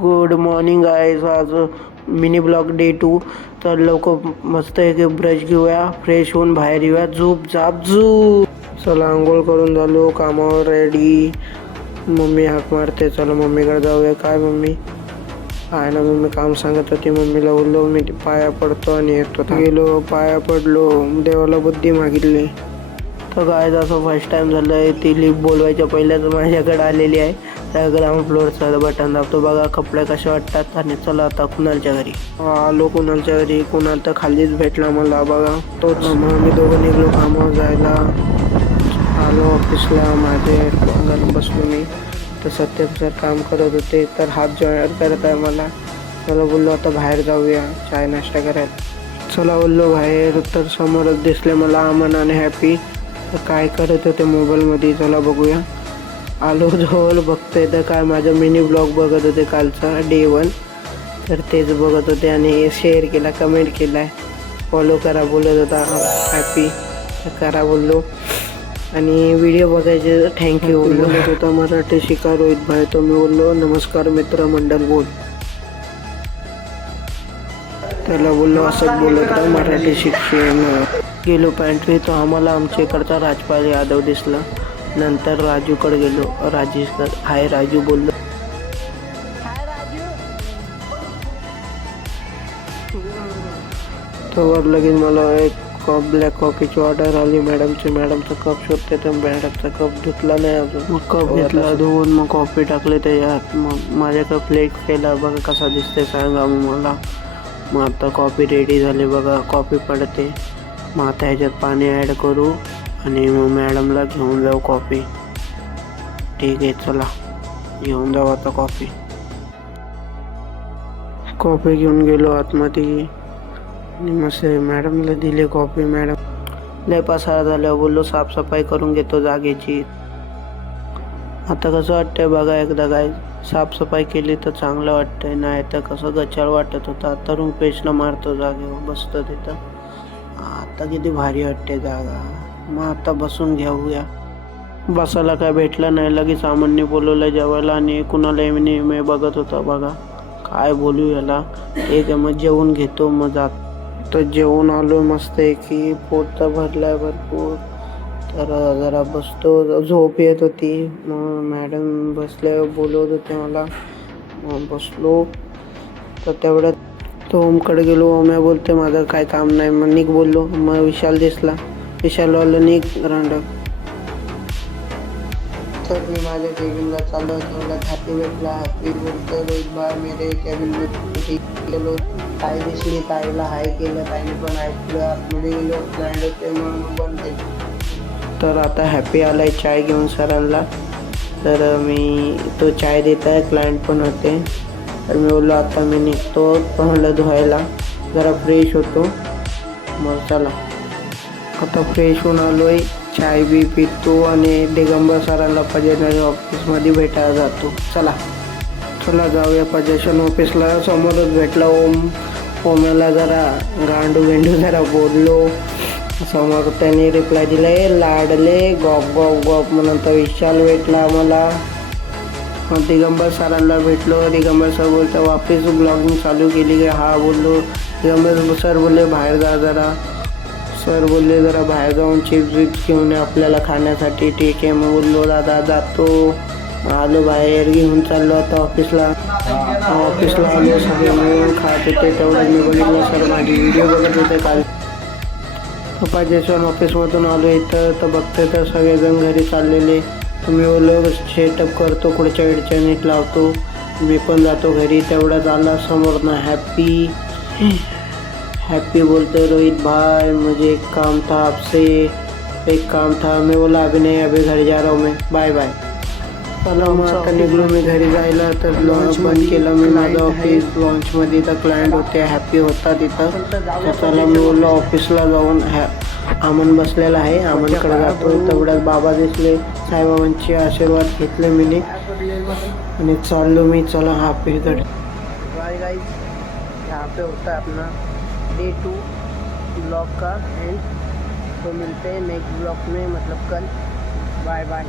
Good morning guys. आज mini blog day 2. तर लवकर मस्त एक ब्रश घेऊया, फ्रेश होऊन बाहेर येऊया. झोप झाप झू. चला आंघोळ करून झालो, कामावर रेडी. मम्मी हाक मारते, चला मम्मीकडे जाऊया. काय मम्मी? काय ना मम्मी काम सांगत होती. मम्मीला बोललो मी पाया पडतो आणि येतो. गेलो, पाया पडलो, देवाला बुद्धी मागितली. तर काय असं फर्स्ट टाइम झालं आहे. ती लिफ्ट बोलवायच्या पहिल्याच माझ्याकडे आलेली आहे. त्या ग्राउंड फ्लोअरचं बटन दाबतो. बघा कपडे कसे वाटतात. आणि चला आता कुणालच्या घरी आलो. कुणालच्या घरी कुणाल तर खालीच भेटला मला. बघा तोच. मग मी दोघं निघलो कामावर जायला. आलो ऑफिसला. माझे घालून बसलो मी. तर सत्यम सर काम करत होते, तर हात जॉईन करत आहे मला. चला बोललो आता बाहेर जाऊया चाय नाश्ता करायला. चला बोललो बाहेर. तर समोरच दिसले मला अमन आणि हॅपी. तर काय करत होते मोबाईलमध्ये, चला बघूया. आलो जवळ बघतोय तर काय माझा मिनी ब्लॉग बघत होते कालचा डे 1. तर तेच बघत होते आणि शेअर केला, कमेंट केला आहे, फॉलो करा बोलत होता हॅपी. तर करा बोललो आणि व्हिडिओ बघायचे थँक्यू बोलत होता. मराठी शिका रोहित भाई. तो मी बोललो नमस्कार मित्र मंडळ बोल. त्याला बोललो असंच बोलत राहा, मराठी शिक्षण. गेलो पॅन्ट्री. तो आम्हाला आमच्या इकडचा राजपाल यादव दिसला. नंतर राजूकडे गेलो. राजेश हाय राजू बोललो. तर लगेच मला एक ब्लॅक कॉफीची ऑर्डर आली मॅडमची. मॅडमचा कप शोधते तर मॅडमचा कप धुतला नाही अजून. मग कप घेतला धुवून, मग कॉफी टाकले त्याच्यात. मग माझ्याकडे प्लेट केला. बघा कसा दिसते सांगा मग मला. मग आता कॉफी रेडी झाली. बघा कॉफी पडते. मग आता ह्याच्यात पाणी ॲड करू आणि मग मॅडमला घेऊन जाऊ कॉफी. ठीक आहे चला घेऊन जाऊ आता कॉफी. कॉफी घेऊन गेलो आतमध्ये आणि मस्त मॅडमला दिली कॉफी. मॅडम लय पसारा झाल्यावर बोललो साफसफाई करून घेतो जागेची. आता कसं वाटतंय बघा एकदा काय साफसफाई केली तर चांगलं वाटतंय. नाही तर कसं गचाळ वाटत होतं. आता रूम पेशला मारतो जागेवर बसतो तिथं. आता किती भारी वाटते जागा. मग आता बसून घेऊया. बसायला काय भेटलं नाही. लगेच सामान्य बोलवलं जेवायला आणि कुणाला मी बघत होता. बघा काय बोलू याला. ठीक आहे मग जेवून घेतो मग जात. तर जेवून आलो मस्त आहे की पोट तर भरलाय भरपूर. तर जरा बसतो. झोप येत होती. मग मॅडम बसल्यावर बोलवत होते मला. मग बसलो. तर तेवढ्यात तो ओमकडे गेलो. ओम्या बोलते माझं काय काम नाही. मग निघ बोललो. मग विशाल दिसला. विशाल बोललो निघ रांडक. तर मी माझ्या केबिनला चाललो. तेवढा हॅपी भेटला. हॅपी बोलतो रोहित भाई मेरे केबिन मध्ये गेलो. ताई दिसली. ताईला हाय केलं. ताईने पण ऐकलं. आतमध्ये गेलो. क्लायंट होते म्हणून बनते. तर आता हॅपी आलाय चाय घेऊन सरांना. तर मी तो चाय देत आहे. क्लायंट पण होते. तर मी बोललो आता मी निघतो तोंड धुवायला. जरा फ्रेश होतो. मग चला आता फ्रेश होऊन आलो आहे. चाय बी पितो आणि दिगंबर सरांना पजेशन ऑफिसमध्ये भेटायला जातो. चला जाऊया पजेशन ऑफिसला. समोरच भेटला ओम्याला. जरा गांडू जरा बोललो. समोर त्यांनी रिप्लाय दिलाय लाडले गॉप गॉप गॉप म्हणून. तर विशाल भेटला मला. मग दिगंबर सरांना भेटलो. दिगंबर सर बोलतो वापस ब्लॉगिंग चालू केली की. हा बोललो. दिगंबर सर बोलले बाहेर जा जरा. सर बोलले जरा बाहेर जाऊन चिप्स विप्स घेऊन आपल्याला खाण्यासाठी. ठीक आहे मग बोललो दादा जातो. आलो बाहेर घेऊन चाललो आता ऑफिसला. आलो सगळे मिळून खात होते. तेवढंच मी बघितलं सर माझी व्हिडिओ बघत होते काल. पजेशन ऑफिसमधून आलो इथं. तर बघते तर सगळेजण घरी चाललेले. मी बोललो सेटअप करतो पुढच्या वेळच्या नीट लावतो. मी पण जातो घरी. तेवढ्यात आला समोर ना हैप्पी बोलते रोहित भाई मुझे एक काम था आपसे. एक काम था. मैं बोला अभी नहीं अभी घर जा रहा हूँ मैं. Bye bye. चला मग आता निघलो मी घरी जायला. तर लॉन्च बंद केलं मी माझं ऑफिस. लॉन्चमध्ये तर क्लायंट होते. हॅपी होता तिथं. तर चला मी बोललो ऑफिसला जाऊन अमन बसलेला आहे. अमनकडे जातो. तेवढ्यात बाबा दिसले. साईबाबांचे आशीर्वाद घेतले मी आणि चाललो मी. चला हॅपीकडे. गाइस यहाँ पे होता है अपना डे 2 ब्लॉग का एंड. तो मिलते हैं नेक्स्ट ब्लॉग में मतलब कल. Bye bye.